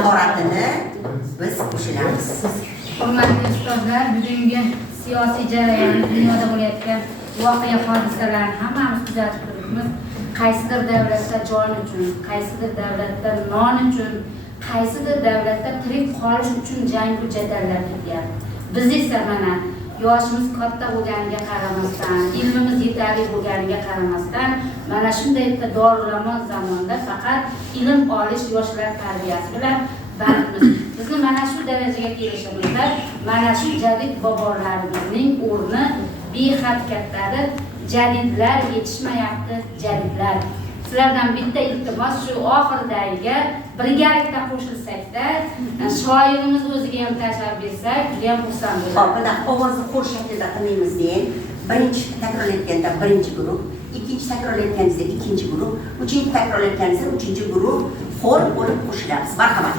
mahoratini biz qo'shilamiz. Hurmatli ustozlar, bugungi siyosiy jarayon, dunyoda bo'layotgan voqea hodisalarni hammamiz kuzatib turibmiz. Qaysidir davlatda jon uchun, qaysidir davlatda non uchun, qaysidir davlatda tirik qolish uchun jang jadallar ketyapti. Biz esa mana yoshimiz katta bo'lganiga qaramasdan, ilmimiz yetarli bo'lganiga qaramasdan, mana shunday dorilama zamonda faqat ilm olish yoshlar tarbiyasi bilan bandmiz. Bizni mana shu darajaga kelishimizda, mana shu jadid bobolarimizning o'rni behad kattadir. Jadidlar yetishmayapti, jadidlar. Sizlardan bitta iltimos shu oxirdagiga birgalikda qo'shilsak-da, shoirimiz o'ziga ham tashlab bersak, juda ham xursand bo'laman. Hop, ovozni qo'l shaklida qilmaymiz deyin. Birinchi takrorlayotganda birinchi guruh, ikkinchi takrorlayotganingizda ikkinchi guruh, uchinchi takrorlayotganingizda uchinchi guruh xor bo'lib qo'shilamiz. Marhamat.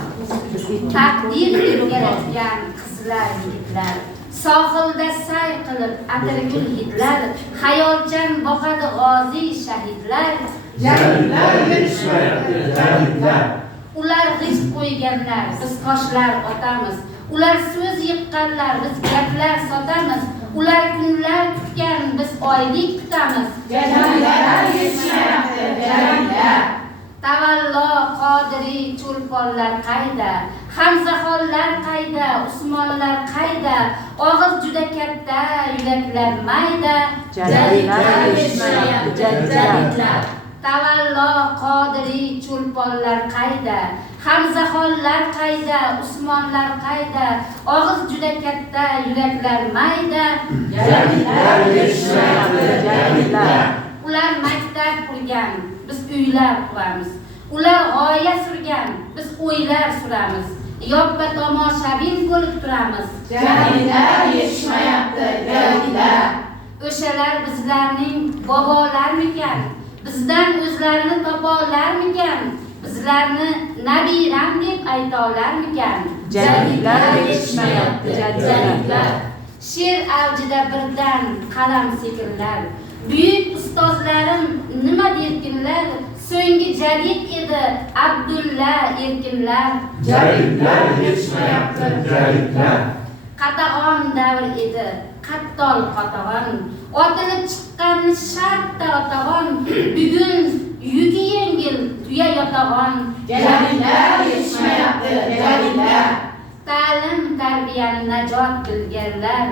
Taqdir yaratgan qizlar, yigitlar, sohilda sayr qilib atirgul hidlar, xayolchan boqadi g'ozi shahidlar. Jadidlar yetishmayapti, jadidlar. Ular g'isht qo'yganlar, biz toshlar otamiz. Ular so'z yiqqanlar, biz gaplar sotamiz. Ular kunlar kutgan, biz oylik tutamiz. Jadidlar yetishmayapti, jadidlar. Tavallo Qodiriy cho'lponlar qayda? Hamzaxonlar qayda? Usmonlar qayda? Og'iz juda katta, yuraklar mayda. Jadidlar yetishmayapti, jadidlar. Tavallo Qodiriy cho'lponlar qayda? Hamzaxonlar qayda? Usmonlar qayda? Og'iz juda katta, yuraklar mayda. Jadidlar yetishmayapti, jadidlar. Ular maktab qurgan, biz uylar quramiz. Ular g'oya surgan, biz o'ylar suramiz. Yoppa tomoshabin bo'lib turamiz. Jadidlar yetishmayapti, jadidlar. O'shalar bizlarning bobolarmikan? Bizdan o'zlarini topolarmikan? Bizlarni nabiram deb aytolarmikan? Jadidlar yetishmayapti, jadidlar. She'r avjida birdan qalam sekinlar. Buyuk ustozlarim nima derkinlar? So'nggi jadid edi Abdulla erkinlar. Jadidlar yetishmayapti, jadidlar. Qatag'on davr edi, qattol qatag'on. Otilib chiqqanni shartta otag'on. Bugun yugi yengil tuya yotag'on. Jadidlar yetishmayapti, jadidlar. Ta'lim tarbiyani najot bilganlar,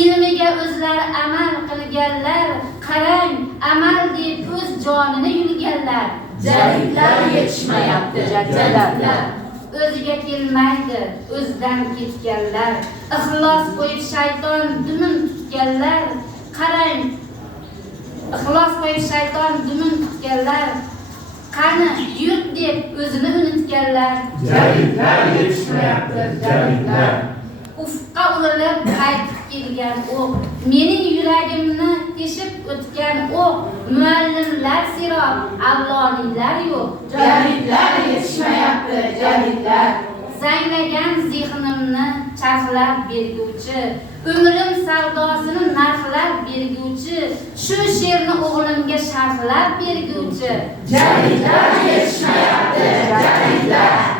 ilmiga o'zlari amal qilganlar, qarang amal deb o'z jonini yulganlar. Jadidlar yetishmayapti, jadidlar. O'ziga kelmaydi, o'zdan ketganlar, ixlos qo'yib shayton dumin tutganlar. Qarang, ixlos qo'yib shayton dumin tutganlar. Qani yurt deb o'zini unutganlar. Jadidlar yetishmayapti, jadidlar. Ufqqa urilib qaytib kelgan o'q, mening yuragimni teshib o'tgan o'q. Muallimlar sirob, avloniylar yo'q. Jadidlar yetishmayapti, jadidlar. Zanglagan zehnimni charxlab berguvchi, umrim savdosini narxlab berguvchi, shu she'rni o'g'limga sharhlab berguvchi. Jadidlar yetishmayapti, jadidlar.